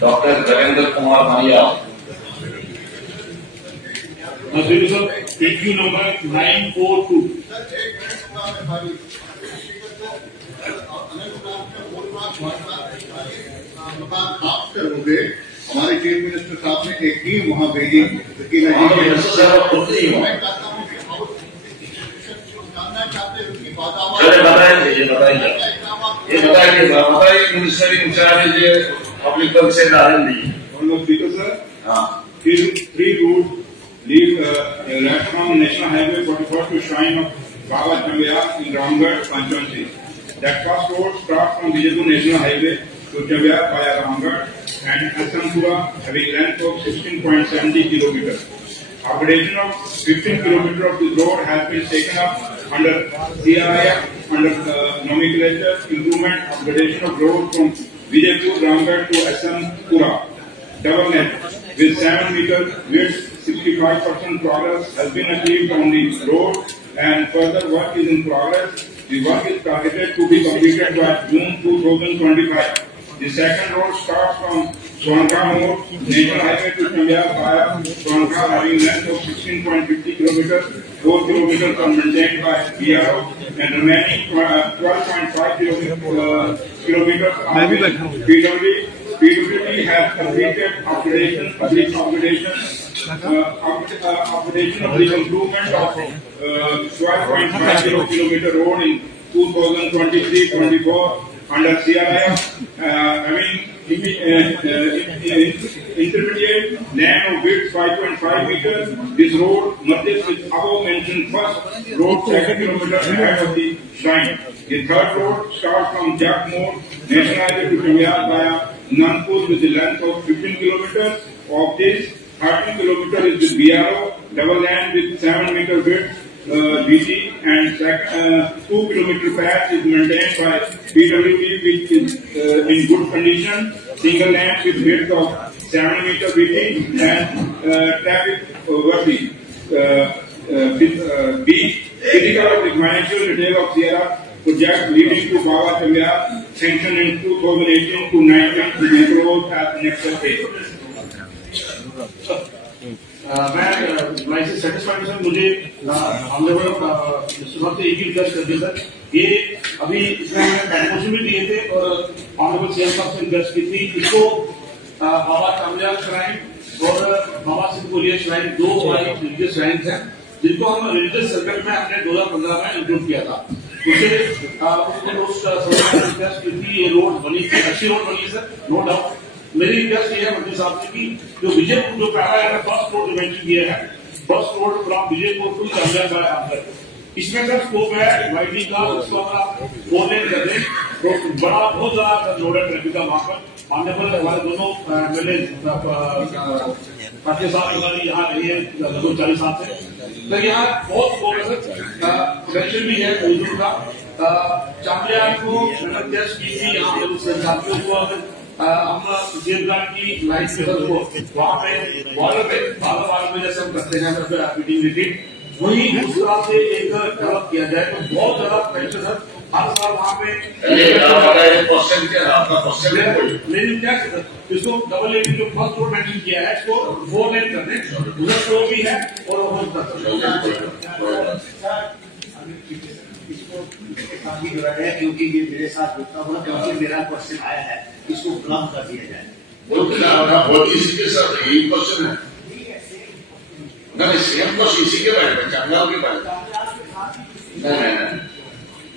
Doctor Ravindra Kumar Maria, PQ number 942. हमारे chief minister साहब ने एक टीम वहाँ भेजी बताइए मिनिस्टर इंचार्ज पब्लिक वर्क से स्पीकर सर। हाँ, three route lead left from National Highway 44 to shrine of Baba Chambia in Ramgarh, Panchwansi. That first road starts from Vijaypur National Highway to Chambia via Ramgarh and Asampura, having length of 16.70 kilometers. Upgradation of 15 kilometers of this road has been taken up under CRIF under nomenclature improvement upgradation of road from Vijaypur Ramgarh to Asampura. Double net with 7 meter width, 65% progress has been achieved on the road and further work is in progress. The work is targeted to be completed by June 2025. The second road starts from Swanka Moor, National Highway to Chambia via Swanka, having length of 16.50 kilometers. 4 kilometers are maintained by BRO and remaining 12.5 kilometers are PWD has completed upgradation of the improvement of 12.5 kilometer road in 2023-24 under CRIF, having intermediate land of width 5.5 meters. This road merges with above mentioned first road 7 kilometers ahead of the shrine. The third road starts from Jackmore, National Highway to Chambia via Nagpur with the length of 15 kilometers. Of this, 13 kilometers is with BRO, double land with 7 meter width BT, and 2 kilometer path is maintained by PWD, which is in good condition. Single land with width of 7 meter BT and traffic worthy. B. Critical of the financial detail of Sierra project leading to Baba Chambia sanction in 2018 to 19 to metro road as next phase. मैं इससे satisfied sir. मुझे हम लोगों ने सुबह से एक ही request कर दिया सर, ये अभी इसमें हमने प्रमोशन भी दिए थे और ऑनरेबल सीएम साहब से रिक्वेस्ट की थी इसको बाबा चंबिया श्राइन और बाबा सिंह कोलिया श्राइन, दो हमारी रिलीजियस श्राइन है जिनको हम रिलीजियस सर्कल में हमने 2015 में इंक्लूड किया था। उसे रिक्वेस्ट की थी, ये रोड बनी थी, अच्छी रोड बनी सर, नो डाउट। मेरी रिक्वेस्ट ये है मंत्री साहब से कि जो विजयपुर जो पहला है फर्स्ट रोड मेंशन किया है, first road from Vijaypur to Chambia का अंदर, इसमें सर स्कोप है वाईडी का, उसको अगर आप 4 लेन कर दें तो बड़ा बहुत ज्यादा लोडेड ट्रैफिक का वहां पर आने पर हमारे दोनों एमएलए पार्टी साहब हमारी यहाँ रही है 40 साल से, तो यहाँ बहुत स्कोप है सर, पोटेंशियल भी है मजदूर का। चंबिया को मैंने टेस्ट की थी यहाँ पे साथियों को हम जेलगार्ड की लाइन से वहाँ पे बॉर्डर पे बार में जैसे हम करते हैं मीटिंग मीटिंग, वही उस तरह से एक डेवलप किया जाए तो बहुत ज्यादा प्रेशर है हर साल वहाँ पे। लेकिन क्या इसको डबल लेन जो फर्स्ट रोड मेंशन किया है इसको 4 लेन कर दें, उधर फ्लो भी है और वो क्योंकि ये मेरे साथ होता हुआ, क्योंकि मेरा क्वेश्चन आया है, इसको ब्लॉक कर दिया जाए। इसी के साथ यही क्वेश्चन है ना, सेम क्वेश्चन इसी के बारे में, चंबा के बारे में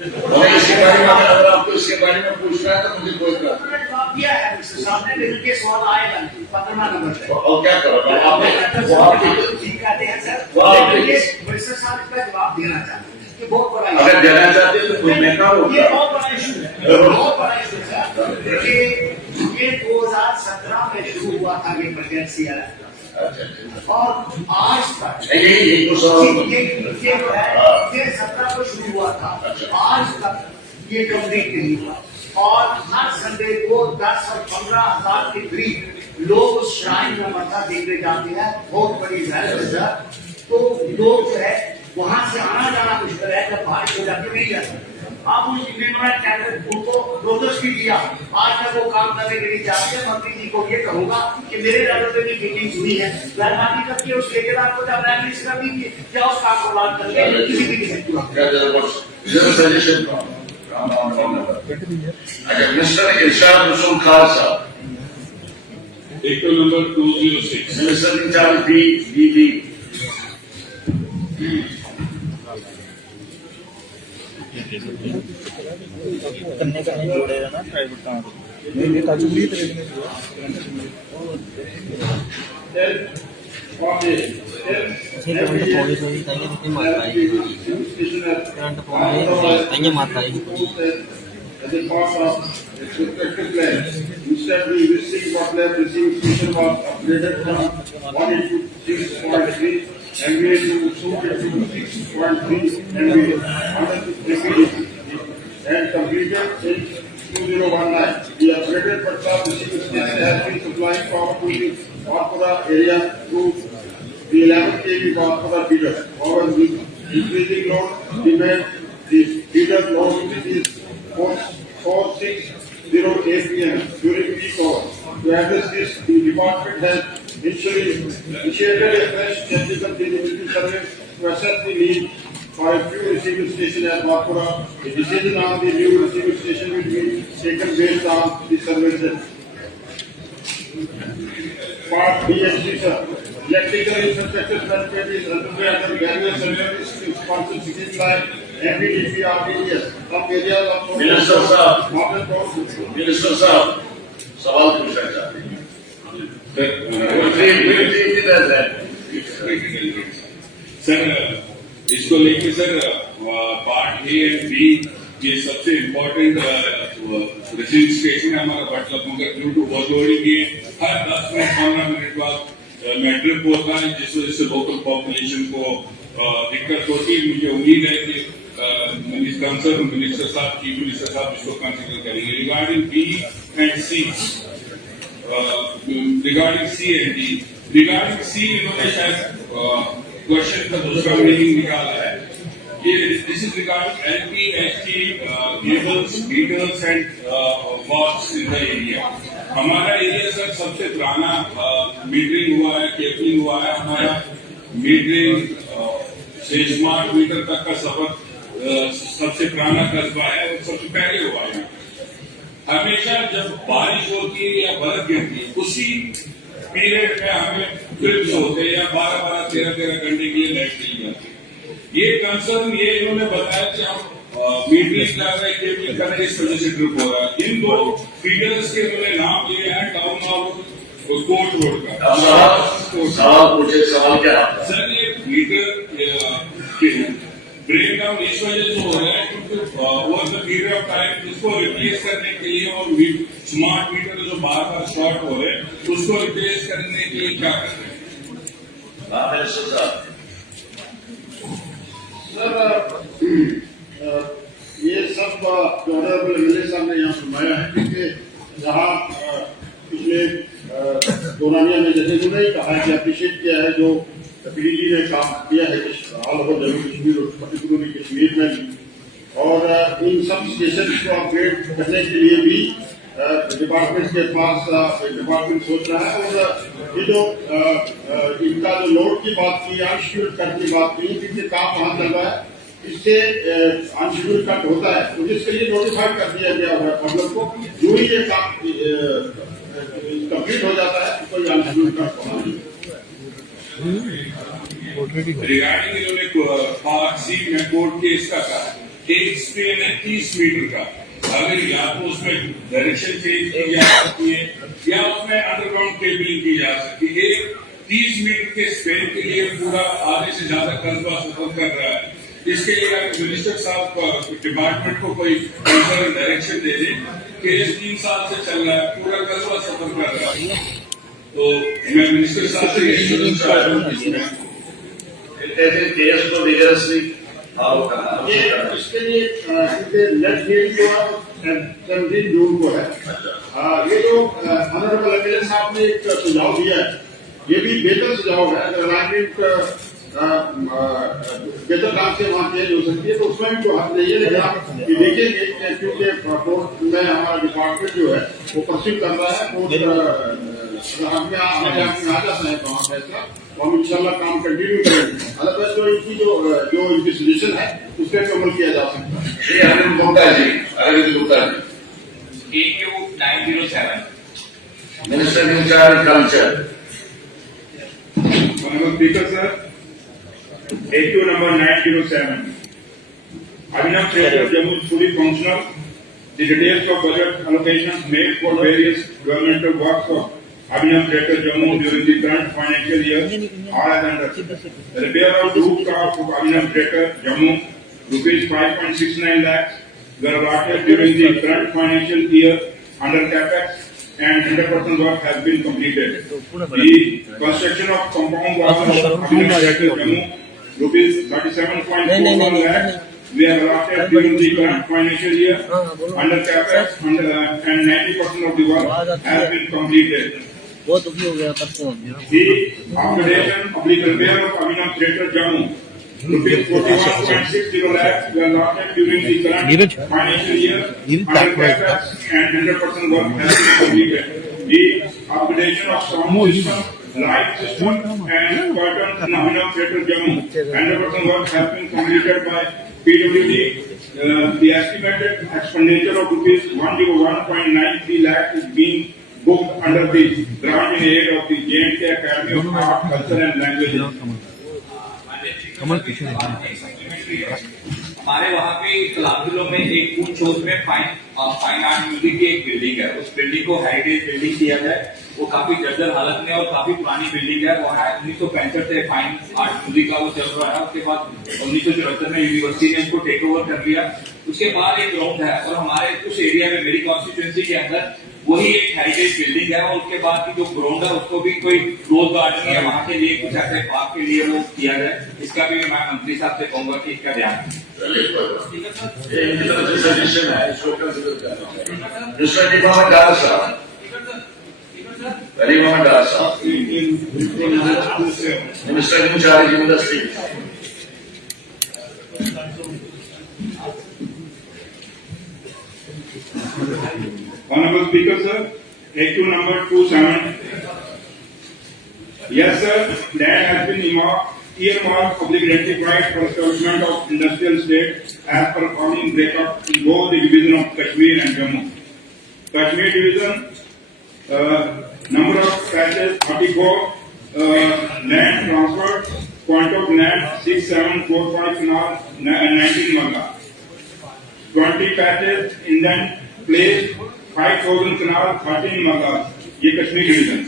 नहीं, इसके बारे में अगर आपको इसके बारे में पूछना है तो मुझे कोई दिया है सामने, लेकिन ये सवाल आएगा 15 नंबर पे और क्या करो आपने ठीक कहते हैं सर, मिनिस्टर साहब इसका जवाब देना चाहते हैं। बहुत बड़ा अगर देना चाहते हैं तो मैं क्या होगा, ये बहुत बड़ा इशू है, बहुत बड़ा इशू है सर। देखिए ये 2017 में शुरू हुआ था ये प्रेगनेंसी और आज तक ये जो है ये 17 को शुरू हुआ था, आज तक ये कंप्लीट नहीं हुआ और हर संडे को 10 और 15 हजार के करीब लोग उस श्राइन में मत्था देखने जाते हैं। बहुत बड़ी वैल्यू है सर। तो लोग जो है वहां से आना जाना मुश्किल है, जब बारिश हो जाती नहीं जाती। आप उस कैबिनेट को प्रोसेस भी किया, आज तक वो काम करने के लिए जाते हैं। मंत्री जी को ये कहूंगा कि मेरे लेवल पे भी मीटिंग हुई है, मेहरबानी करके उस ठेकेदार को जब ब्लैकलिस्ट कर दीजिए या उस काम को लाल करके किसी भी किसी को अच्छा, मिस्टर इरशाद रसूल खान साहब, Vehicle number 206. मिनिस्टर इंचार्ज बीबी, करने का नहीं जोड़ेगा ना प्राइवेट काम नहीं ताकि पूरी तरह से करंट पौड़ी तो ताकि कितनी मात्रा है करंट पौड़ी ताकि मात्रा है As a part of its respective plan, instead the existing water receiving station was upgraded from 1:6.3 MVA to 2:6.3 MVA under the PPDC and completed in 2019. The upgraded Patna receiving station has been supplying power to the Varpura area through the 11 kV Varpura feeder. However, with increasing load demand, the feeder load is 4608 PM during peak hours. To address this, the department has initiated a fresh technical feasibility survey to assess the need for a new receiving station at Varpura. A decision on the new receiving station will be taken based on the survey set. Part BHC, sir. Electrical infrastructure development is underway under various surveys responsibilities like MPDP, RPDS. Some areas of minister साहब, modern roads. Minister साहब सवाल पूछना चाहते हैं। Sir, इसको लेके sir part A and B ये सबसे इम्पोर्टेंट रिसीविंग स्टेशन है हमारा बटलक, मगर ड्यू टू ओवरलोडिंग ये हर 10 मिनट 15 मिनट बाद मेट्रिक होता है, जिस वजह से लोकल पॉपुलेशन को दिक्कत होती है। मुझे उम्मीद है कि कंसर्न मिनिस्टर साहब, चीफ मिनिस्टर साहब इसको कंसिडर करेंगे। Regarding B and C, regarding C and D, regarding C इन्होंने शायद क्वेश्चन का दूसरा मीनिंग निकाला है। ये this is regarding LPHT cables, meters and box in the area. हमारा एरिया सर सबसे पुराना मीटरिंग हुआ है, केबलिंग हुआ है। हमारा मीटरिंग से स्मार्ट मीटर तक का सफर सबसे पुराना कस्बा है और सबसे पहले हुआ है। हमेशा जब बारिश होती है या बर्फ गिरती है, उसी पीरियड में हमें ट्रिप्स होते हैं या 12-12, 13-13 घंटे के लिए लाइट चली जाती है। ये कंसर्न ये इन्होंने बताया कि हम मीटरिंग कर रहे हैं, केबलिंग कर रहे हैं, इस वजह से ट्रिप हो रहा है। इन दो फीडर्स के उन्होंने नाम लिए हैं टाउन हॉल और कोर्ट रोड का। सवाल पूछे, सवाल क्या आपका? सर, ये मीटर ब्रेक डाउन इस वजह से हो रहा है क्योंकि over the period of time इसको रिप्लेस करने के लिए और स्मार्ट मीटर जो बार बार शॉर्ट हो रहे हैं उसको रिप्लेस करने के लिए क्या कर रहे हैं? मिनिस्टर साहब, सर, ये सब जो ऑनरेबल एमएलए साहब ने यहाँ सुनाया है, क्योंकि जहाँ पिछले दौरानिया में जैसे उन्होंने कहा है कि अप्रिशिएट किया है जो पीडीजी ने काम किया है ऑल ओवर जम्मू कश्मीर और पर्टिकुलरली कश्मीर में भी, और इन सब स्टेशन को अपग्रेड करने के लिए भी डिपार्टमेंट के पास डिपार्टमेंट सोच रहा है। और ये जो इनका जो लोड की बात की, अनशेड्यूल कट की बात की, क्योंकि काम वहां चल रहा है, इससे अनशेड्यूल कट होता है तो जिसके लिए नोटिफाइड कर दिया गया हुआ है पब्लिक को। जो ही ये काम कंप्लीट हो जाता है कोई अनशेड्यूल कट होना नहीं। रिगार्डिंग इन्होंने पार्ट सी में कोर्ट केस का कहा, एक स्पेन है 30 मीटर का, अगर या तो उसमें डायरेक्शन चेंज की जा सकती है या उसमें अंडरग्राउंड केबलिंग की जा सकती है। 30 मीटर के स्पेन के लिए पूरा आधे से ज्यादा कस्बा सफर कर रहा है। इसके लिए अगर मिनिस्टर साहब डिपार्टमेंट को कोई डायरेक्शन दे दे, केस 3 साल से चल रहा है, पूरा कस्बा सफर कर रहा है, तो मैं मिनिस्टर साहब से एश्योरेंस चाहता हूँ केस को विजिलेंसली फॉलो करना। ये इसके लिए नेक्स्ट डेट जो है 17 जून को है। ये जो ऑनरेबल एमएलए साहब ने एक सुझाव दिया है, ये भी बेहतर सुझाव है। अगर अलाइनमेंट वेदर डांस से वहाँ चेंज हो सकती है, तो उसमें भी कोई हद नहीं है। लेकिन आप ये देखेंगे क्योंकि कोर्ट में हमारा डिपार्टमेंट जो है वो परस्यू कर रहा है, कोर्ट हमें आ जाता है तो वहाँ फैसला, तो हम इंशाल्लाह काम कंटिन्यू करेंगे। अदरवाइज जो इनकी जो इनकी सजेशन है उसके पे अमल किया जा सकता है। Arvind Gupta ji, Arvind Gupta ji, AQ 907. Minister in charge culture. Honorable Speaker, sir, AQ number 907. Abhinav Theatre, Jammu is fully functional. The details of budget allocations made for various governmental works of Abhinav Theatre, Jammu during the current financial year are as under. The repair of rooftop of Abhinav Theatre, Jammu, rupees 5.69 lakhs were allotted during the current financial year under CapEx, and 100% work has been completed. The construction of compound walls of Abhinav Theatre, Jammu, rupees 37.41 lakhs we have allotted during the current financial year under CapEx, and 90% of the work has been completed. बहुत दुखी हो गया तब से। The upgradation of the repair of Abhinav Theatre, Jammu, rupees 41.60 lakhs were allotted during the current financial year under CapEx, and 100% work has been completed. The upgradation of sound system, light system, and curtains in Abhinav Theatre, Jammu, 100% work has been completed by PWD. The estimated expenditure of rupees 101.93 lakhs is being booked under the grant in aid of the J&K Academy of Art, Culture and Languages. हमारे वहाँ पे कलाकुलो में एक food shows में fine art music की एक building है। उस बिल्डिंग को हेरिटेज बिल्डिंग किया जाए। वो काफी जर्जर हालत में और काफी पुरानी बिल्डिंग है। वहाँ 1965 से फाइन आर्ट म्यूजिक का वो चल रहा है। उसके बाद 1974 में यूनिवर्सिटी ने उसको टेक ओवर कर लिया। उसके बाद एक ग्राउंड है और हमारे उस एरिया में मेरी कॉन्स्टिट्यूएंसी के अंदर वही एक हेरिटेज बिल्डिंग है। और उसके बाद की जो ग्राउंड है उसको भी कोई रोज गार्डन या वहाँ के लिए कुछ ऐसे पार्क के लिए वो किया जाए। इसका भी मैं मंत्री साहब से कहूंगा कि इसका ध्यान इनकी तरफ से सजेशन है, इसको कंसिडर करना। मिस्टर अली मोहम्मद डार साहब, अली मोहम्मद डार साहब, minister in charge industry. Honorable Speaker, sir, AQ number 27. Yes, sir, land has been earmarked public identified for establishment of industrial state as per following breakup in both the division of Kashmir and Jammu. Kashmir division, number of patches 34, land transferred, point of land 6745 canal 19 Malla. 20 patches indent placed 5000 canal 13 Malla. ये Kashmir division.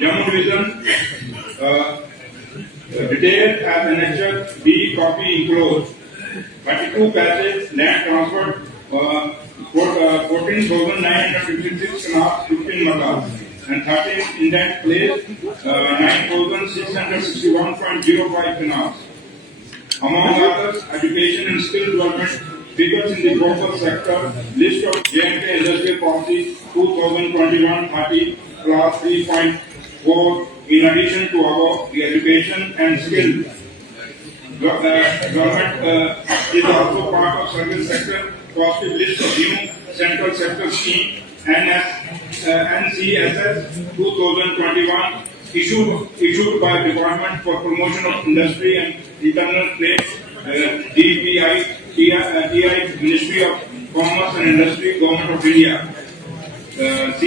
Jammu division detailed as annexure B copy enclosed. 32 patches land transferred 14,956 canals 15 Malla, and 13 indent placed 9,661.05 canals. Among others, education and skill development figures in the proper sector list of J&K Industrial Policy 2021-30 class 3.4. In addition to above, the education and skill government is also part of service sector positive list of new central sector scheme NCSS 2021 issued by Department for Promotion of Industry and Internal Trade DPI TI Ministry of Commerce and Industry Government of India. C.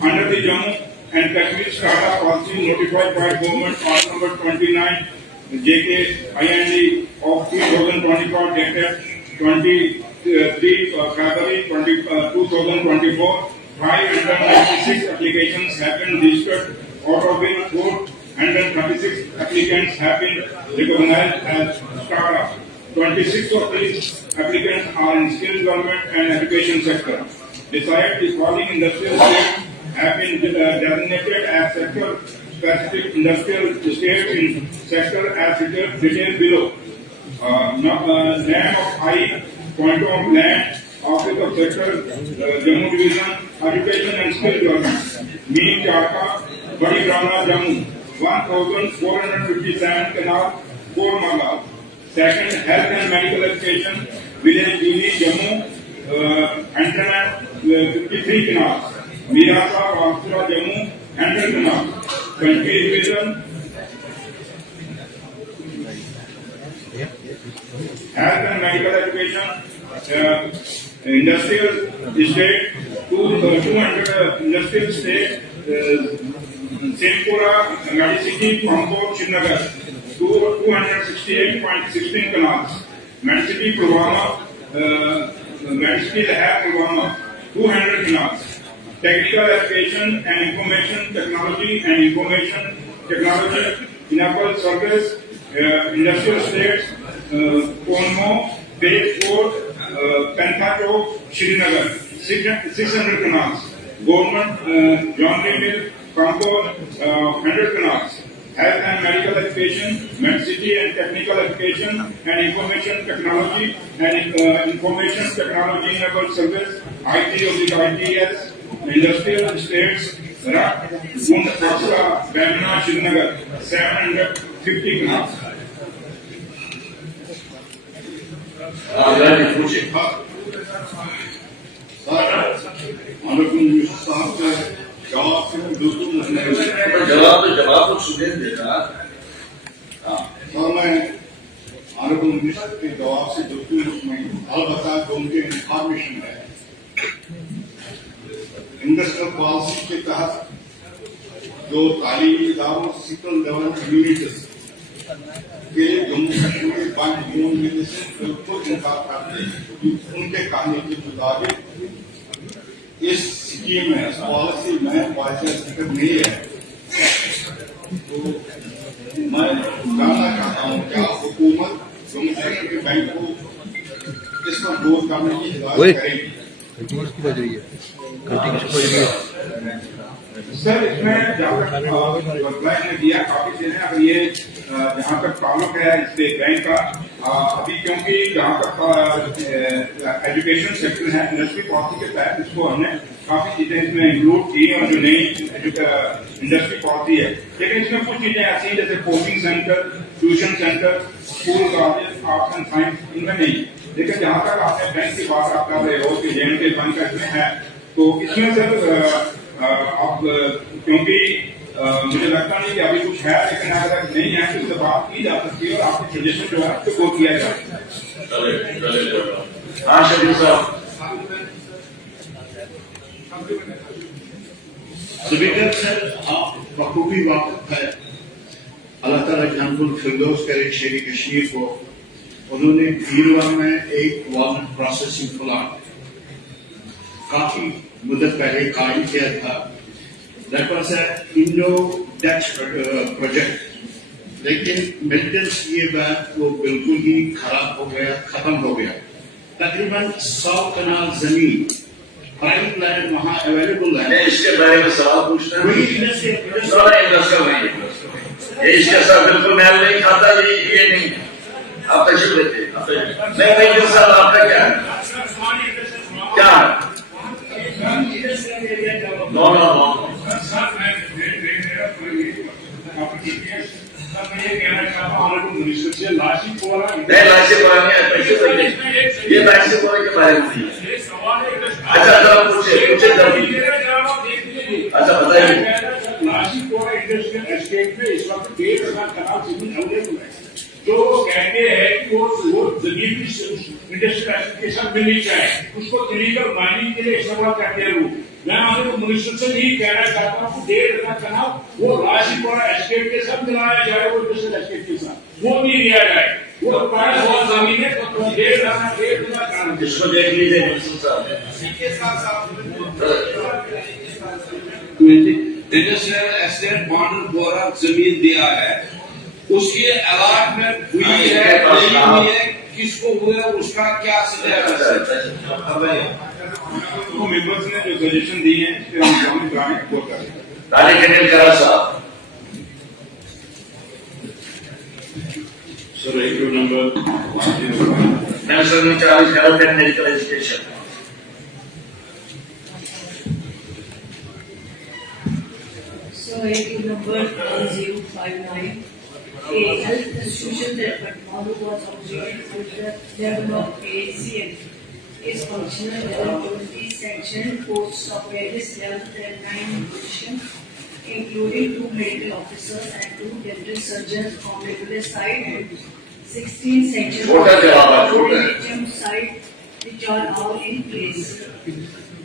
Under the Jammu and Kashmir Startup Policy notified by Government Order number 29 JK-IND of 2024 dated 23 February 2024, 596 applications have been registered, out of which 436 applicants have been recognized as startups. 26 of these applicants are in skill development and education sector. Besides, the following industrial states have been designated as sector-specific industrial states in sector as detailed below. Land of I, point of land, office of sector, Jammu division, education and skill development. Mean Charka, Badi Brahma, Jammu, 1,457 canal, Koramangala. Second, health and medical education, village Dili, Jammu, Antanak, 53 canals. Mirasa, Ramsura, Jammu, 100 canals. Country division, health and medical education, industrial estate, 200 industrial estate, Sempura, Medicity, Pampur, Srinagar, 268.16 canals. Medicity, Pulwama, Medicity, Lahar, Pulwama, 200 canals. Technical education and information technology enabled service, industrial estates, Konmo, Phase 4, Penthachok, Srinagar, 600 canals. Government, John Mill, Pampur, 100 canals. Health and medical education, Medicity and technical education and information technology enabled service, IT of the ITS, industrial estates, Rak, Gund, Asra, Bamna, Srinagar, 750 canals. जवाब तो सुने देगा। मैं honourable minister के जवाब से बिल्कुल नहीं, अलबत्ता जो उनके इंफॉर्मेशन है इंडस्ट्रियल पॉलिसी के तहत जो तालीमी इदारों सिकल लेवल कम्युनिटीज के जम्मू कश्मीर बैंक लोन मिलने से बिल्कुल इनकार करते हैं। उनके कहने के मुताबिक इस स्कीम में, इस पॉलिसी में वाजिब जिक्र नहीं है। तो मैं जानना चाहता हूँ क्या हुकूमत जम्मू कश्मीर बैंक को इस पर दूर करने की हिदायत करेगी? सर, इसमें जहाँ तक बैंक ने दिया काफी चीजें, अगर ये जहाँ तक ताल्लुक है स्टेट बैंक का, अभी क्योंकि जहाँ तक एजुकेशन सेक्टर है, इंडस्ट्री पॉलिसी के तहत इसको हमने काफी चीजें इसमें इंक्लूड की और जो नई इंडस्ट्री पॉलिसी है, लेकिन इसमें कुछ चीजें ऐसी हैं जैसे coaching centre, tuition centre, school, college, arts and science, इनमें नहीं। लेकिन जहाँ तक आपने बैंक की बात आप कर रहे हो कि JNK बैंक का इसमें है, तो इसमें सर आप क्योंकि मुझे लगता नहीं कि अभी कुछ है, लेकिन अगर नहीं है तो इससे बात की जा सकती है और आपकी सजेशन जो है उसको गो किया जा सकता है। हाँ शरीफ साहब। स्पीकर सर, आप बखूबी वाकिफ है, अल्लाह ताला जन्नतुल फिरदौस करे शेर कश्मीर को। उन्होंने भीलवाड़ा में एक वाटर प्रोसेसिंग प्लांट काफी मुद्दत पहले कायम किया था। That was a Indo Dutch project, लेकिन मेंटेनेंस किए बाद वो बिल्कुल ही खराब हो गया, खत्म हो गया। तकरीबन 100 कनाल जमीन प्राइवेट लैंड वहाँ अवेलेबल है। इसके बारे में सवाल पूछना है, इसके साथ बिल्कुल मैल नहीं खाता, ये नहीं। आप तशरीफ लेते नहीं, सर आपका क्या है? क्या नो नो नो नहीं, लाशीपुरा नहीं, ये लाशीपुरा के बारे में नहीं है। अच्छा पूछे जल्दी। अच्छा बताइए। लाशीपुरा इंडस्ट्रियल एस्टेट में इस वक्त 1,000 कनाल जमीन अवेलेबल है। जो कहते हैं कि वो जमीन इंडस्ट्रियल एस्टेट के साथ मिलनी चाहिए, उसको इलीगल माइनिंग के लिए इस्तेमाल करते हैं लोग। मैं आपको मिनिस्टर से यही कहना चाहता हूँ कि 1,500 कनाल वो लाशीपुरा एस्टेट के साथ मिलाया जाए, वो इंडस्ट्रियल एस्टेट के साथ वो नहीं दिया जाए। वो जमीन है तो 1,500 कनाल इसको देख लीजिए इंडस्ट्रियल एस्टेट बॉर्डर द्वारा जमीन दिया है, उसकी अलॉटमेंट हुई है नहीं हुई है, किसको हुआ उसका क्या सजा है? तो मेंबर्स ने जो सजेशन दी है इसके हम वो करें। करा साहब। सर, एक number national incharge health and medical education. So, number 1059, a health institution that Patmalu was operated with the level of ACM is functional level 20 sanctioned posts of various levels and 9 positions, including 2 medical officers and 2 dental surgeons on regular site and 16 sanctioned HM site which are all in place.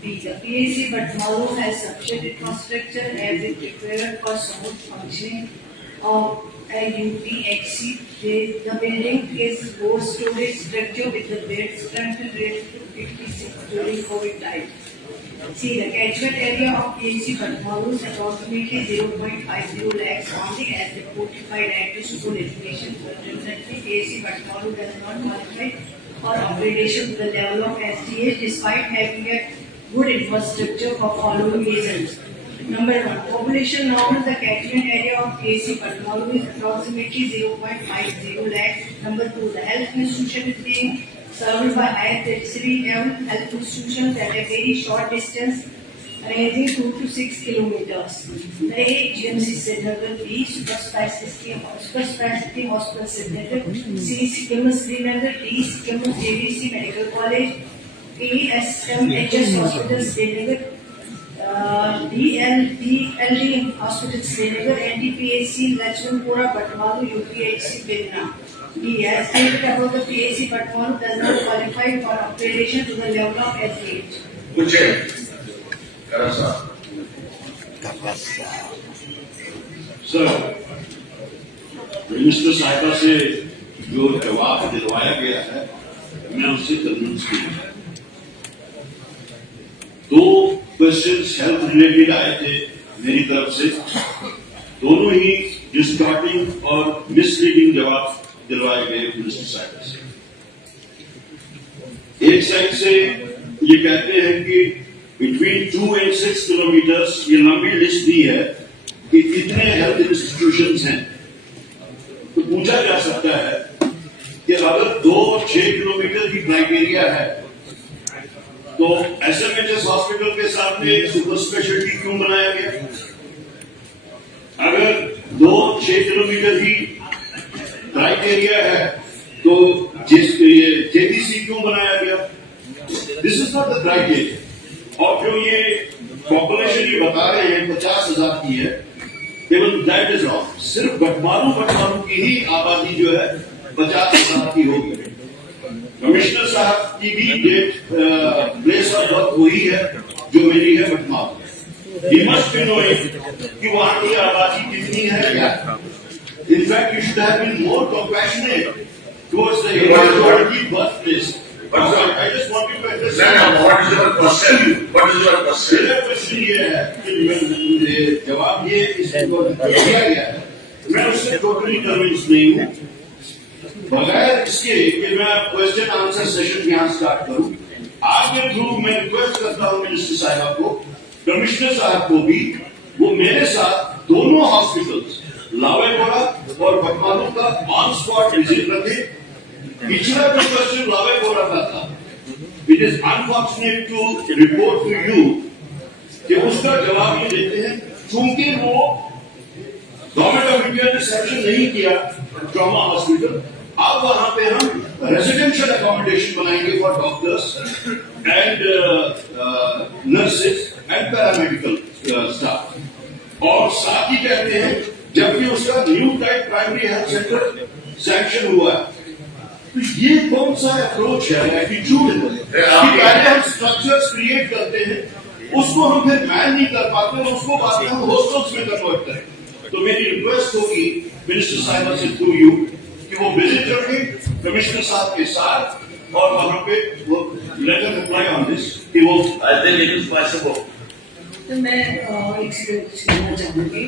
B. The PAC Patmalu has sufficient infrastructure as it prepared for smooth functioning of a UPHC. The building is 4-story structure with the beds currently rated to 56 during COVID time. C. The catchment area of PAC Patmalu is approximately 0.50 lakhs only as reported by Right to School Education. Unfortunately, PAC Patmalu does not qualify for upgradation to the level of SDH despite having a good infrastructure for following reasons. Number 1, population normal. The catchment area of PAC Patmalu is approximately 0.50 lakhs. Number 2, the health institution is being served by higher tertiary level health institutions at a very short distance ranging 2 to 6 kilometers. A. GMC Srinagar, B. Super Specialty Hospital Srinagar, C. Sikimus Srinagar, D. Sikimus JVC Medical College, E. SMHS Hospital Srinagar, DLD Hospital Srinagar, NDPAC Lachmanpura Patmalu UPHC Bilna. D. As stated above, the PAC Patmalu does not qualify for upgradation to the level of SDH. पूछे sir, minister साहिबा से जो जवाब दिलवाया गया है, मैं उससे कन्विंस हूँ। 2 क्वेश्चंस हेल्थ रिलेटेड आए थे मेरी तरफ से, दोनों ही डिस्टॉर्टिंग और मिसलीडिंग जवाब दिलवाए गए मिनिस्टर साहिबा से। एक साइड से ये कहते हैं कि बिटवीन 2 and 6 किलोमीटर्स, ये लंबी लिस्ट दी है कि कितने हेल्थ इंस्टीट्यूशंस हैं। तो पूछा जा सकता है कि अगर 2 और 6 किलोमीटर की क्राइटेरिया है तो SMHS हॉस्पिटल के सामने सुपर स्पेशलिटी क्यों बनाया गया? अगर 2-6 किलोमीटर ही क्राइटेरिया है तो JBC क्यों बनाया गया? This is not the criteria. और जो ये पॉपुलेशन ये बता रहे हैं 50,000 की है, केवल दैट इज रॉन्ग। सिर्फ पटमालू की ही आबादी जो है 50,000 की होगी। कमिश्नर साहब की भी डेट प्लेस ऑफ बर्थ वही है जो मेरी है Patmalu. He must be knowing कि वहां की आबादी कितनी है क्या। In fact you should have been more compassionate towards the birth place. I just want you to understand. What is your question? What is your question? मेरा क्वेश्चन ये है कि जवाब ये इसको दिया गया है, मैं उससे टोटली कन्विंस नहीं हूँ। बगैर इसके कि मैं क्वेश्चन आंसर सेशन यहाँ स्टार्ट करूँ, आपके थ्रू मैं रिक्वेस्ट करता हूँ मिनिस्टर साहिबा को, कमिश्नर साहब को भी, वो मेरे साथ दोनों हॉस्पिटल्स लावेपोरा और पटमालू का ऑन स्पॉट विजिट रखे। पिछला जो क्वेश्चन लावेपोरा का था, it is unfortunate to report to you कि उसका जवाब ये देते हैं क्योंकि वो गवर्नमेंट ऑफ इंडिया ने सैंक्शन नहीं किया ट्रॉमा हॉस्पिटल। अब वहां पे हम रेजिडेंशियल अकोमोडेशन बनाएंगे for doctors and nurses and paramedical staff. और साथ ही कहते हैं जबकि उसका new type primary health centre sanction हुआ है। तो ये कौन सा अप्रोच है, एटीट्यूड है कि पहले हम स्ट्रक्चर्स क्रिएट करते हैं, उसको हम फिर मैन नहीं कर पाते और उसको बाद में हम हॉस्टल्स में कन्वर्ट करें। तो मेरी रिक्वेस्ट होगी मिनिस्टर साहिबा से थ्रू यू कि वो विजिट करेंगे कमिश्नर साहब के साथ और वहां पे वो लेटर रिप्लाई ऑन दिस कि वो I think it is possible. तो मैं एक कुछ कहना चाहूंगी।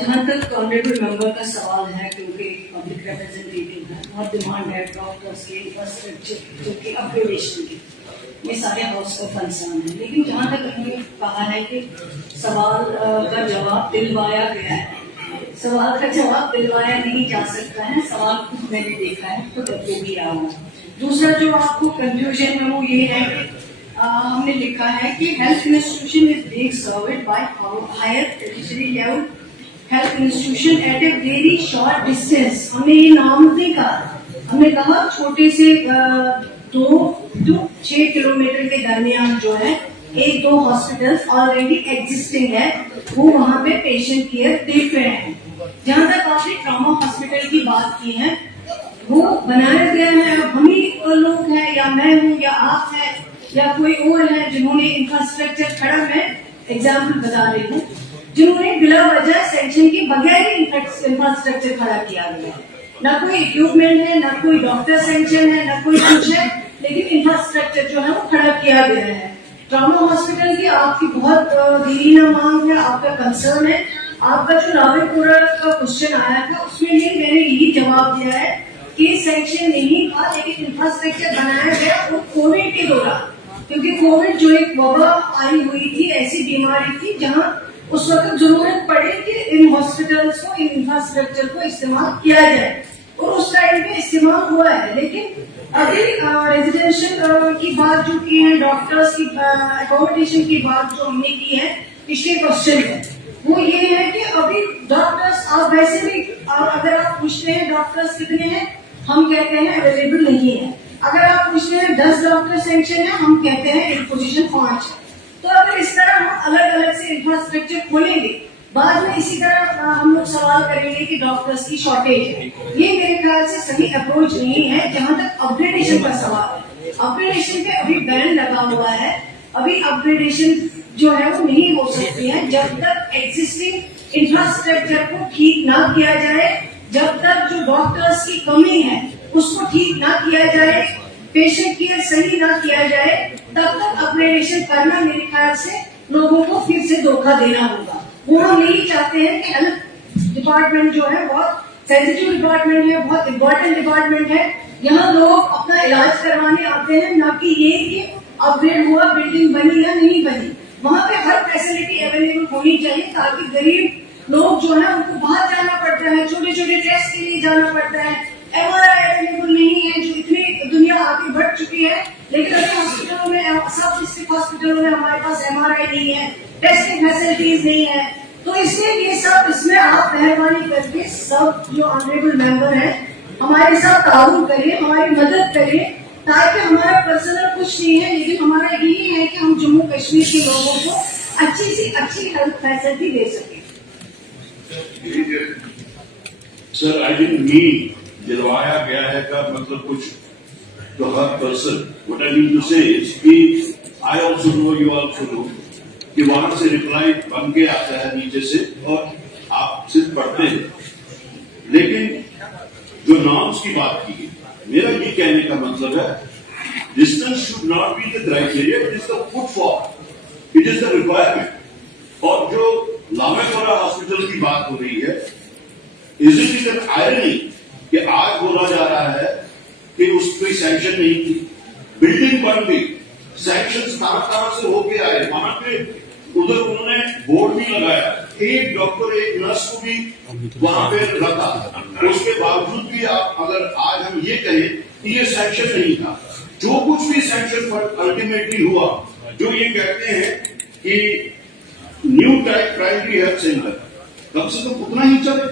जहाँ तक ऑनरेबल मेंबर का सवाल है, क्योंकि पब्लिक रिप्रेजेंटेटिव है, बहुत डिमांड है डॉक्टर्स की इंफ्रास्ट्रक्चर जो कि अपग्रेडेशन की, ये सारे हाउस का कंसर्न है। लेकिन जहाँ तक हमने कहा है कि सवाल का जवाब दिलवाया गया है, सवाल का जवाब दिलवाया नहीं जा सकता है। सवाल खुद मैंने देखा है, खुद तो भी रहा हूँ। दूसरा जो आपको कंफ्यूजन है वो ये है कि हमने लिखा है कि health institution is being served by higher tertiary level health institution at a very short distance. हमने ये नाम नहीं कहा, हमने कहा छोटे से 2 to 6 किलोमीटर के दरमियान जो है 1-2 हॉस्पिटल्स ऑलरेडी एग्जिस्टिंग है, वो वहाँ पे पेशेंट केयर देख रहे हैं। जहाँ तक आपने ट्रॉमा हॉस्पिटल की बात की है, वो बनाया गया है। अब हम ही लोग हैं, या मैं हूँ, या आप हैं, या कोई और है जिन्होंने इंफ्रास्ट्रक्चर खड़ा, मैं एग्जाम्पल बता रही हूँ, जिन्होंने बिला वजह सैंक्शन के बगैर ही इंफ्रास्ट्रक्चर खड़ा किया गया है। न कोई इक्विपमेंट है, न कोई डॉक्टर सैंक्शन है, न कोई कुछ है, लेकिन इंफ्रास्ट्रक्चर जो है वो खड़ा किया गया है। ट्रॉमा हॉस्पिटल की आपकी बहुत दीवाना मांग है, आपका कंसर्न है। आपका जो रावलपुरा का क्वेश्चन आया था, उसमें मैंने यही जवाब दिया है कि सैंक्शन नहीं था, लेकिन इंफ्रास्ट्रक्चर बनाया गया वो कोविड के दौरान, क्योंकि कोविड जो एक वबा आई हुई थी, ऐसी बीमारी थी जहां उस वक्त जरूरत पड़ी कि इन हॉस्पिटल्स को, इन इंफ्रास्ट्रक्चर को इस्तेमाल किया जाए, और उस टाइम पे इस्तेमाल हुआ है। लेकिन अभी रेजिडेंशियल की बात जो की है, डॉक्टर्स की अकोमोडेशन की बात जो हमने की है पिछले क्वेश्चन में, वो ये है कि अभी डॉक्टर्स, आप वैसे भी अगर आप पूछते हैं डॉक्टर्स कितने हैं, हम कहते हैं अवेलेबल नहीं है। अगर आप पूछते हैं 10 डॉक्टर सैंक्शन है, हम कहते हैं एक पोजीशन 5 है। तो अगर इस तरह हम अलग अलग से इंफ्रास्ट्रक्चर खोलेंगे, बाद में इसी तरह हम लोग सवाल करेंगे कि डॉक्टर्स की शॉर्टेज है, ये मेरे ख्याल से सही अप्रोच नहीं है। जहां तक अपग्रेडेशन का सवाल है, अपग्रेडेशन पे अभी बैन लगा हुआ है, अभी अपग्रेडेशन जो है वो नहीं हो सकती है जब तक एग्जिस्टिंग इंफ्रास्ट्रक्चर को ठीक ना किया जाए, जब तक जो डॉक्टर्स की कमी है उसको ठीक ना किया जाए, पेशेंट केयर सही ना किया जाए, तब तक अपग्रेडेशन करना मेरे ख्याल से लोगों को फिर से धोखा देना होगा। वो हम यही चाहते हैं कि हेल्थ डिपार्टमेंट जो है बहुत सेंसिटिव डिपार्टमेंट है, बहुत इम्पोर्टेंट डिपार्टमेंट है। यहाँ लोग अपना इलाज करवाने आते हैं, ना कि ये कि अपग्रेड हुआ, बिल्डिंग बनी या नहीं बनी। वहाँ पे हर फैसिलिटी अवेलेबल होनी चाहिए, ताकि गरीब लोग जो है उनको बाहर जाना पड़ता है, छोटे छोटे टेस्ट के लिए जाना पड़ता है, MRI अवेलेबल नहीं है, जो इतनी दुनिया आगे बढ़ चुकी है, लेकिन अभी हॉस्पिटलों में, सब डिस्ट्रिक्ट हॉस्पिटलों में हमारे पास MRI नहीं है, टेस्टिंग फैसिलिटीज नहीं है। तो इसलिए ये सब, इसमें आप मेहरबानी करके सब जो ऑनरेबल मेंबर हैं हमारे साथ ताउन करिए, हमारी मदद करिए, ताकि हमारा पर्सनल कुछ नहीं है, लेकिन हमारा यही है कि हम जम्मू कश्मीर के लोगों को अच्छी से अच्छी हेल्थ फैसिलिटी दे सकें। सर, आई डिडंट मीन दिलवाया गया है का मतलब कुछ तो हर person, what I mean to say is कि I also know, you also know, कि वहां से रिप्लाई बन के आता है नीचे से और आप सिर्फ पढ़ते हैं। लेकिन जो नॉर्म्स की बात की, मेरा ये कहने का मतलब है, distance should not be the criteria, it is the footfall, it is the requirement. और जो लामेपुरा हॉस्पिटल की बात हो रही है, इज इट एन आयरनी कि आज बोला जा रहा है कि उस कोई सैंक्शन नहीं थी, बिल्डिंग बन गई, सैंक्शन कहां से होके आए, वहां पे उधर उन्होंने बोर्ड भी लगाया, एक डॉक्टर एक नर्स को भी वहां पे रखा, उसके बावजूद भी आप अगर आज हम ये कहें कि ये सैंक्शन नहीं था, जो कुछ भी सैंक्शन अल्टीमेटली हुआ, जो ये कहते हैं कि new type primary health centre, कम से कम उतना ही चले,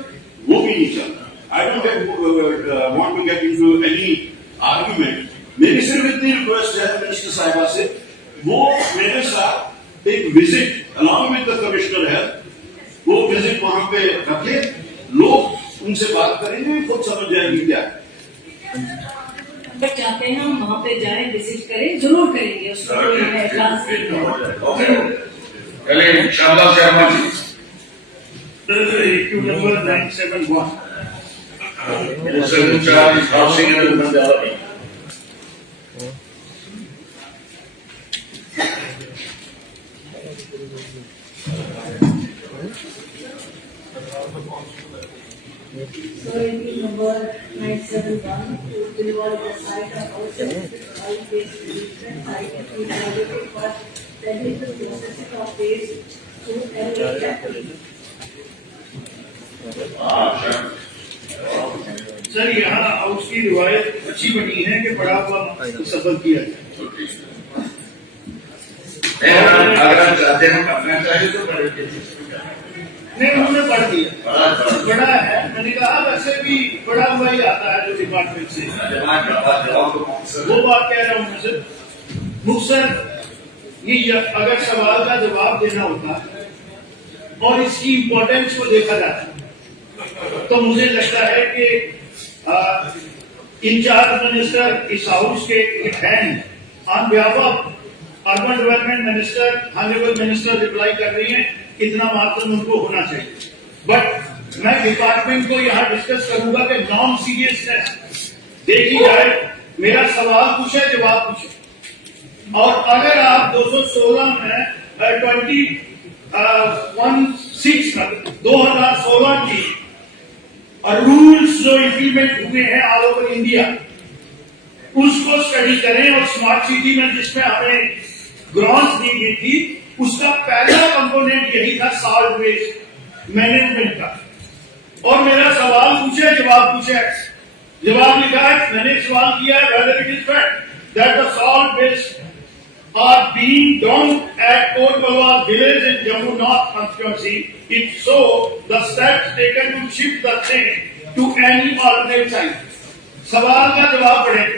वो भी नहीं चल रहा। I don't want to get into any argument. मेरी सिर्फ इतनी रिक्वेस्ट है मिनिस्टर साहिबा से, वो मेरे साथ एक visit along with the commissioner health, वो विजिट वहां पे रखे, लोग उनसे बात करेंगे, खुद समझ जाएंगे क्या है। बट चाहते हैं हम वहाँ पे जाएं, विजिट करें, जरूर करेंगे, उसको कोई एतराज नहीं है। चलिए, शाबाश Sharma ji. Q number 971 housing and Punjab. So in number 971 to deliver the site of housing, based treatment site to evaluate for technical processing of waste to elevate. Sir, यहाँ हाउस की रिवायत अच्छी बनी है कि बड़ा हुआ सफर किया जाए। अगर चाहते हैं करना चाहिए तो नहीं उन्होंने पढ़ दिया, बड़ा है। मैंने कहा वैसे भी बड़ा हुआ ही आता है जो डिपार्टमेंट से, वो बात कह रहा हूँ मैं सर। मुख्तर ये अगर सवाल का जवाब देना होता और इसकी इम्पोर्टेंस को देखा जाता तो मुझे लगता है कि इंचार्ज मिनिस्टर इस हाउस के hand on behalf of urban development minister, honourable minister reply कर रही हैं, इतना मात्र उनको होना चाहिए। बट मैं डिपार्टमेंट को यहाँ डिस्कस करूंगा कि नॉन सीरियसनेस देखी जाए। मेरा सवाल पूछे, जवाब पूछे, और अगर आप 216 में 2016 की रूल्स जो इम्प्लीमेंट हुए हैं ऑल ओवर इंडिया उसको स्टडी करें, और स्मार्ट सिटी में जिसमें हमें ग्रांट्स दी गई थी उसका पहला कंपोनेंट यही था सॉल्ट वेस्ट मैनेजमेंट का। और मेरा सवाल पूछे, जवाब पूछे, जवाब लिखा है, मैंने सवाल किया है whether it is fact that the salt waste are being dumped at Korbalwa village in Jammu North constituency. If so, the steps taken to shift the thing to any alternate site. सवाल का जवाब पढ़ें,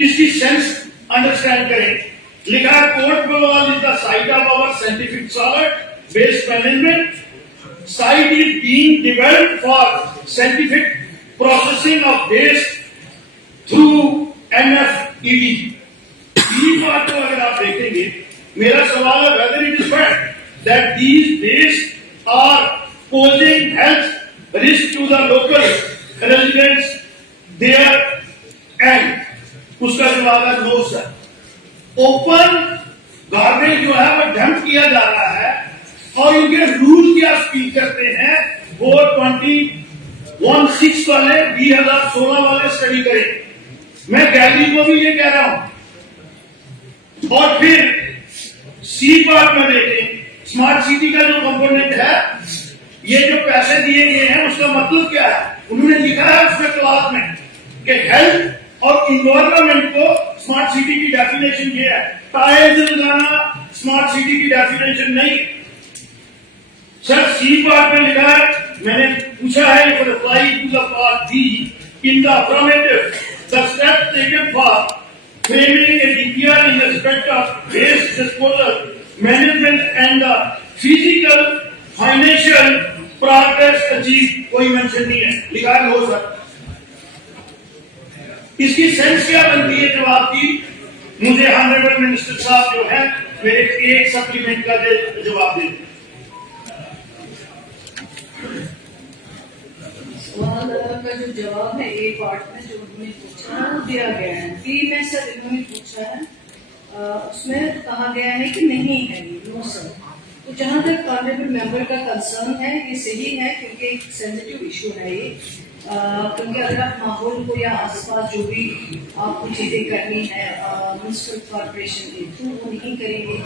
इसकी sense understand करें। लिखा है Korbalwa is the site of our scientific solid waste management. Site is being developed for scientific processing of waste through MFED. ये बात को अगर आप देखेंगे, मेरा सवाल है whether it is fact that these waste are posing health risk to the local residents there, and उसका जवाब है नो सर। ओपन गार्बेज जो है वो डंप किया जा रहा है, और इनके रूल क्या स्पीक करते हैं वो 2016 वाले 2016 वाले स्टडी करें। मैं गैलरी को भी ये कह रहा हूं। और फिर सी पार्ट में देखें, स्मार्ट सिटी का जो कंपोनेंट है, ये जो पैसे दिए गए हैं उसका मतलब क्या है? उन्होंने लिखा है उसमें क्लास में कि हेल्थ और इन्वायरमेंट को स्मार्ट सिटी की डेफिनेशन ये है। टाइल्स लगाना स्मार्ट सिटी की डेफिनेशन नहीं। सर सी पार्ट में लिखा है, मैंने पूछा है for apply to the part B in the affirmative the steps taken for framing a DPR in respect of waste disposal management and the physical financial progress achieved, कोई mention नहीं है, लिखा है हो सर। इसकी सेंस क्या बनती है जवाब की? मुझे ऑनरेबल मिनिस्टर साहब जो है मेरे एक सप्लीमेंट का जवाब दे। सवाल का जो जवाब है ए पार्ट में जो उन्होंने पूछा वो दिया गया है। बी में सर इन्होंने पूछा है, उसमें कहा गया है कि नहीं है, नो सर। तो जहां तक ऑनरेबल मेंबर का कंसर्न है ये सही है, क्योंकि एक सेंसिटिव इशू है ये। क्योंकि अगर आप माहौल को या आसपास जो भी आपको चीजें करनी है म्युनिसिपल कॉर्पोरेशन के थ्रू वो नहीं करेंगे,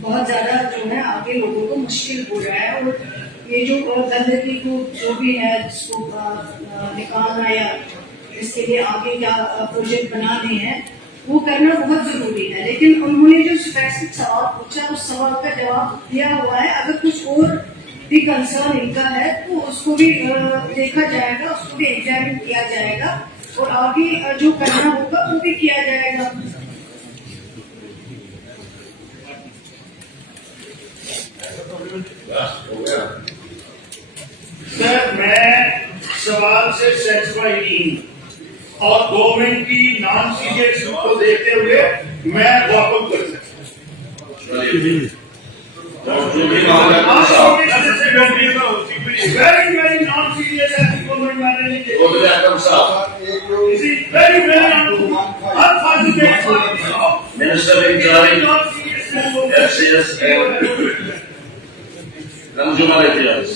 बहुत ज्यादा जो है आगे लोगों को मुश्किल हो रहा है। और ये जो गंदगी को जो भी है जिसको निकालना या इसके लिए आगे क्या प्रोजेक्ट बनाने हैं वो करना बहुत जरूरी है। लेकिन उन्होंने जो स्पेसिफिक सवाल पूछा उस सवाल का जवाब दिया हुआ है। अगर कुछ और भी कंसर्न इनका है तो उसको भी देखा जाएगा, उसको भी एग्जामिन किया जाएगा और आगे जो करना होगा वो भी किया जाएगा। सर मैं सवाल से सेटिस्फाई नहीं हूं और गवर्नमेंट की नॉन सीरियस को देखते हुए मैं वॉकआउट कर सकता हूं। वेरी वेरी नॉन सीरियस है government management, very very unfortunate minister incharge FCS consumer affairs.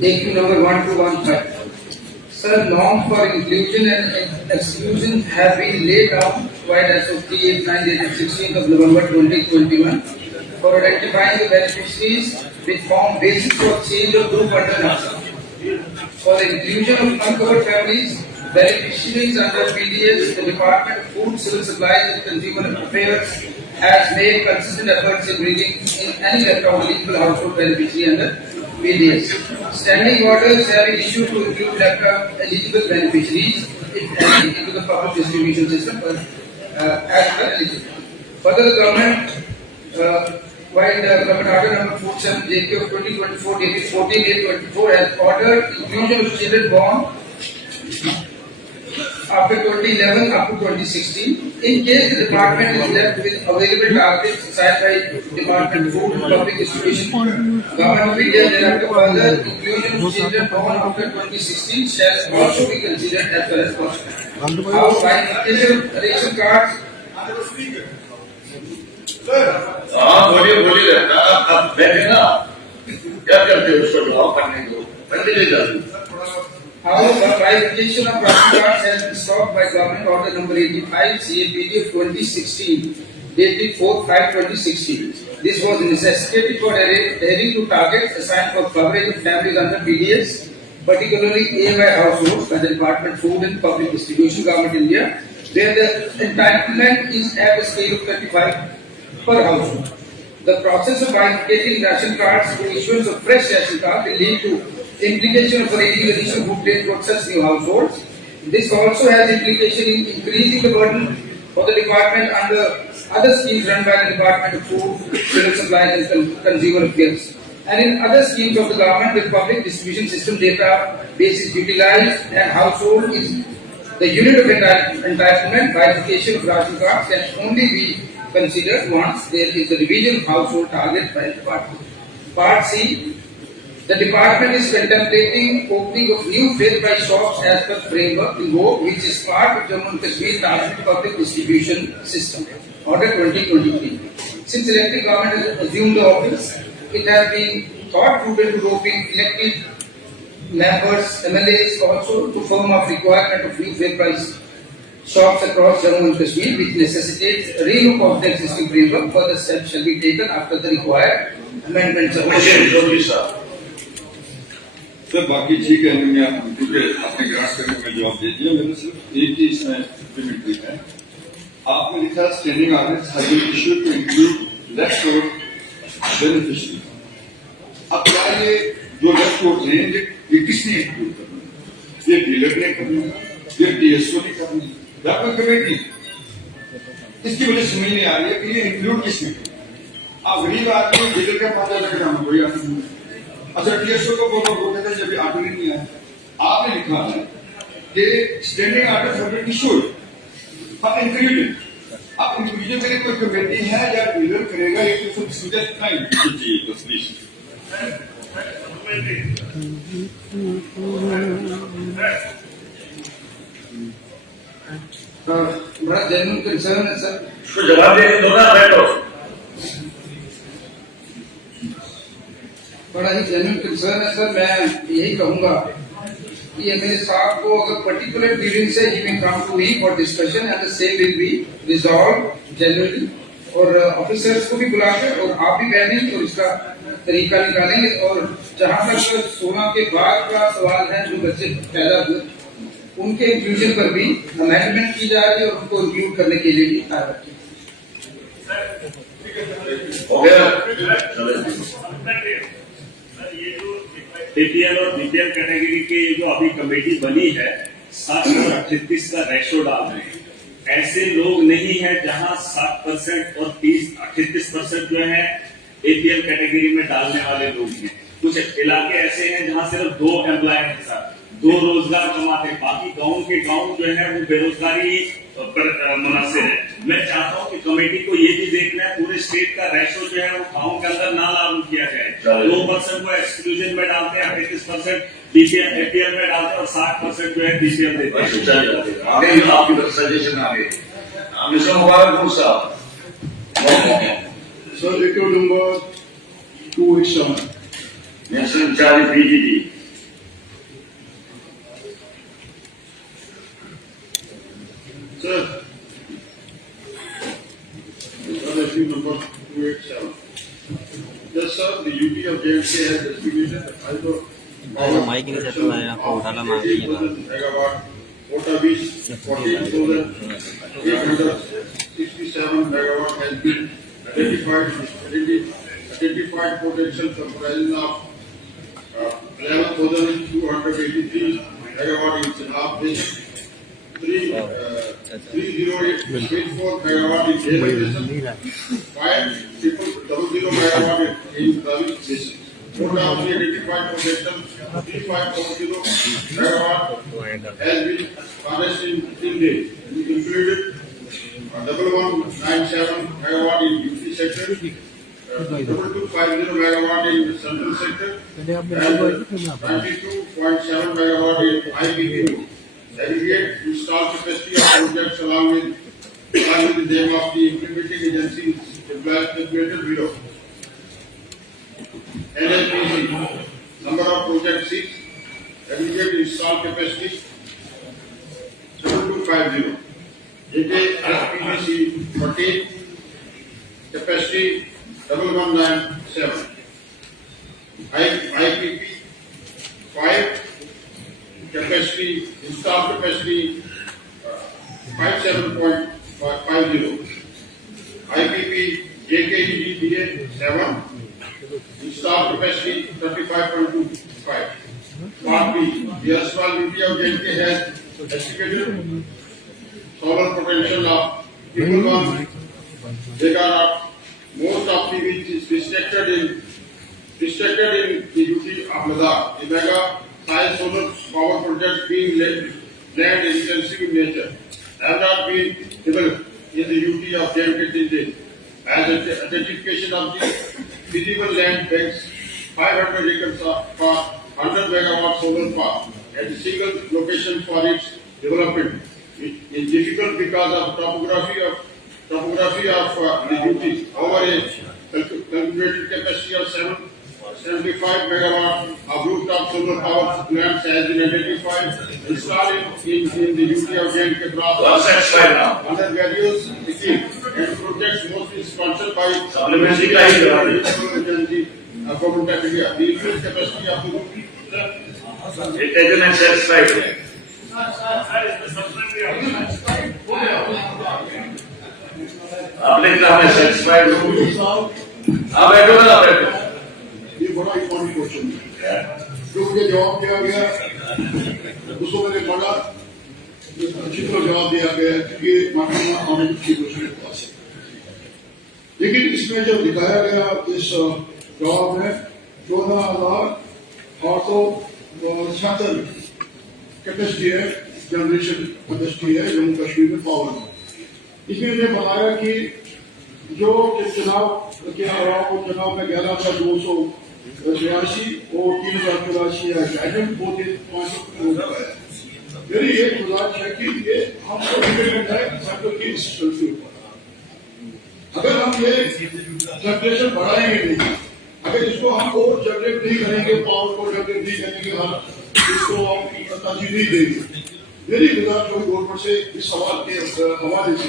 Taking number 1215. Sir, norms for inclusion and exclusion have been laid down quite as of 389 dated 16th of November 2021 for identifying the beneficiaries which form basis for change of group under NAFSA. For the inclusion of uncovered families, beneficiaries under PDS, the Department of Food, Civil Supplies and Consumer Affairs has made consistent efforts in bringing in any letter of eligible household beneficiary under PDS. Standing orders have been issued to include letter of eligible beneficiaries, if any, into the public distribution system as per eligible. Further, the government, while the government order number 47 JK of 2024 dated 14/8/24 has ordered inclusion of children born after 2011 up to 2016. In case the department is left with available targets assigned by Department of Food and Public Distribution, Government of India thereafter further inclusion of children born after 2016 shall also be considered as well as possible. How by application of ration cards? हाँ बोलिए अब बैठे ना क्या करते हो उसको draw करने को पहले ले However, by application of ration cards has been stopped by Government Order number 85 CAPD of 2016 dated 4/5/2016. This was necessitated for adhering to targets assigned for coverage of families under PDS, particularly AY households by the Department of Food and Public Distribution, Government India, where the entitlement is at a scale of 35 per household. The process of bifurcating ration cards to issuance of fresh ration cards will lead to implication of raising additional food grain for such new households. This also has implication in increasing the burden for the department under other schemes run by the Department of Food, Civil Supplies and Consumer Affairs. And in other schemes of the government, the public distribution system data base is utilized and household is the unit of entitlement. Bifurcation of ration cards can only be considered once there is a revision of household target by the department. Part C. The department is contemplating opening of new fair price shops as per framework in Go, which is part of Jammu and Kashmir Targeted Public Distribution System, Order 2023. Since the elected government has assumed the office, it has been thought prudent to roping elected members, MLAs also to firm up requirement of new fair price shops across Jammu and Kashmir, which necessitates a relook of the existing framework. Further steps shall be taken after the required amendments are made. Sir बाकी ठीक है, मैं क्योंकि अपने grass करने में जवाब दे दिया, मैंने सिर्फ एक ही इसमें सप्लीमेंट्री है। आपने लिखा standing orders have been issued to include left over beneficiary. अब क्या ये जो लेफ्ट ओवर हैं ये किसने इंक्लूड करना है? ये डीलर ने करना है, ये डीएसओ ने करना है, या कोई कमेटी? इसकी वजह समझ नहीं आ रही है कि ये इंक्लूड किसने किया। आप गरीब आदमी डीलर के पास जाकर काम कोई आदमी नहीं। अच्छा डीएसओ को बोलते थे जब ऑर्डर नहीं आया, आपने लिखा है कि standing order have been issued for inclusion. अब इंक्लूजन के लिए कोई कमेटी है या डीलर करेगा, ये तो सीधा इतना इंक्लूजन चाहिए तो सॉल्यूशन। बड़ा जेन्युइन कंसर्न है सर, उसको जवाब देने दो ना, बैठो। बड़ा ही जेन्युइन कंसर्न है सर। मैं यही कहूंगा कि एमएलए साहब को अगर पर्टिकुलर डीलिंग से he may come to he for discussion and the same will be resolve genuinely, और ऑफिसर्स को भी बुलाकर और आप भी बैठेंगे और इसका तरीका निकालेंगे। और जहां तक सोना के बाद का सवाल है, जो बच्चे पैदा हुए उनके इंक्लूजन पर भी अमेंडमेंट की जा रही है और उनको इंक्लूड करने के लिए भी कार्रवाई की। एपीएल और बीपीएल कैटेगरी के जो अभी कमेटी बनी है 60 और 38 का रेशो डाल रहे हैं। ऐसे लोग नहीं है जहां 60% और 38% जो है एपीएल कैटेगरी में डालने वाले लोग हैं। कुछ इलाके ऐसे हैं जहां सिर्फ 2 एम्प्लॉय के साथ 2 रोजगार कमाते हैं, बाकी गांव के गांव जो है वो बेरोजगारी पर मुनासिर है। मैं चाहता हूं कि कमेटी को ये भी देखना है पूरे स्टेट का रेशो जो है वो गांव के अंदर ना लागू किया जाए। 2% को एक्सक्लूजन में डालते हैं, 38% बीपीएल एपीएल में डालते हैं और 60% जो है बीपीएल देते हैं। आगे आपकी सजेशन आगे मिस्टर मुबारक साहब। Sir request number 287 national incharge BGT. Sir, issue number 287. Yes, sir, the UT of JNK has distributed either mike नहीं चल रहा है, आपको उठाना मांग लिया megawatt, quota 14,867 megawatt has been identified potential comprising of 11,283 megawatt in Chenab Basin, 3084 megawatt in Jhelum Basin, 5000 megawatt in Ravi Basin. Total of the identified potential 3540 megawatt has been harnessed in 15 days. It included 1197 megawatt in UP sector, 2250 megawatt in the central sector, and 92.7 megawatt in IPP. Aggregate installed capacity of projects along with the name of the implementing agency is calculated below. NLPC, number of projects 6, aggregate installed capacity 7250. JKSPDC 14, capacity 1197. IPP 5, capacity, installed capacity 57.50. IPP JKEDPA 7, installed capacity 35.25. Part B, the erstwhile duty of JK has estimated solar potential of equal one. They got most of the which is restricted in the duty of Ladakh. The mega size solar power projects being land intensive in nature have not been developed in the duty of JNK as identification of the feasible land banks 500 acres for 100 megawatt solar park at a single location for its development. It is difficult because of topography of the duty. However, a calculated capacity of 75 megawatt of rooftop solar power plants has been identified installed in the duty of JNK What's that slide now? under various schemes and projects mostly sponsored by Supplementary slide. government of India. The increased capacity of the duty. It is an excel slide. आपने कहा मैं satisfied हूँ आप बैठो ना बैठो ये बड़ा इम्पोर्टेंट क्वेश्चन है जो मुझे जवाब दिया गया उसको मैंने पढ़ा अच्छी तरह जवाब दिया गया क्योंकि माफी आने की क्वेश्चन के पास है लेकिन इसमें जो दिखाया गया इस जवाब में 14,876 कैपेसिटी है जनरेशन कैपेसिटी है जम्मू कश्मीर में पावर में इसमें मैंने बताया कि जो चुनाव के अलावा चुनाव में 11,282 और 3,084 है गाइडेंस बहुत ही 500 करोड़ का है। मेरी एक गुजारिश है कि ये हमको डिपेंडेंट है सेक्टर की सिस्टम के ऊपर। अगर हम ये जनरेशन बढ़ाएंगे नहीं, अगर इसको हम और जनरेट नहीं करेंगे, पावर को जनरेट नहीं करेंगे, हम इसको हम तरजीह नहीं देंगे। मेरी गुजारिश होगी गवर्नमेंट से इस सवाल के हवाले से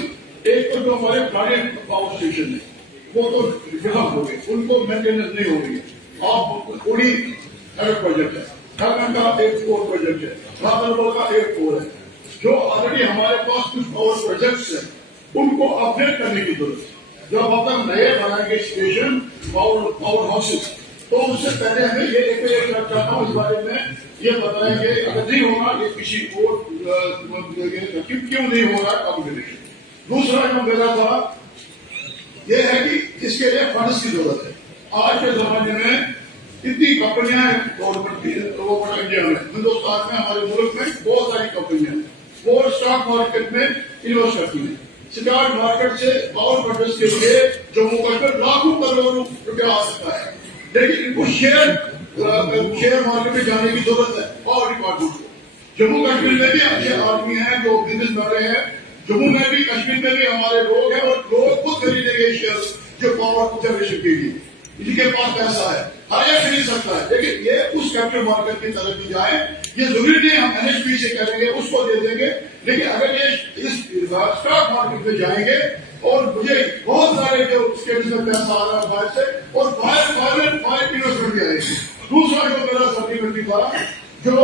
एक तो जो हमारे पुराने पावर स्टेशन है वो तो डेवलप हो गए, उनको मेंटेनेंस नहीं हो रही है। आप पूरी प्रोजेक्ट है, झारखंड का एक कोर प्रोजेक्ट है, राजस्थान का एक कोर है। जो ऑलरेडी हमारे पास कुछ पावर प्रोजेक्ट्स हैं उनको अपडेट करने की जरूरत है। जब आप नए बनाएंगे स्टेशन पावर हाउसेस तो उससे पहले हमें ये एक चाहता हूँ इस बारे में ये बताएंगे अगर नहीं होगा ये किसी को क्यों नहीं हो रहा है कॉम्बिनेशन। दूसरा जो मेरा था ये है कि इसके लिए फंड्स की जरूरत है। आज के जमाने में इतनी कंपनियां हैं गवर्नमेंट की इंडिया में, हिंदुस्तान में, हमारे मुल्क में बहुत सारी कंपनियां हैं वो स्टॉक मार्केट में इन्वेस्ट करती हैं। स्टॉक मार्केट से पावर प्रोजेक्ट्स के लिए जम्मू कश्मीर लाखों करोड़ रुपया आ सकता है, लेकिन इनको शेयर मार्केट में जाने की जरूरत है पावर डिपार्टमेंट को। जम्मू कश्मीर में भी अच्छे आदमी हैं जो बिजनेस कर रहे हैं, जम्मू में भी कश्मीर में भी हमारे लोग हैं और लोग खुद खरीदेंगे शेयर जो पावर जनरेशन के लिए। इनके पास पैसा है, हर एक खरीद सकता है, लेकिन ये उस कैपिटल मार्केट की तरफ भी जाए। ये जरूरी नहीं हम NHP से करेंगे उसको दे देंगे, लेकिन अगर ये इस स्टॉक मार्केट में जाएंगे और मुझे बहुत सारे जो स्टेट्स में पैसा आ रहा है बाहर से और बाहर इन्वेस्टमेंट भी आएगी। दूसरा जो मेरा सप्लीमेंट्री था जो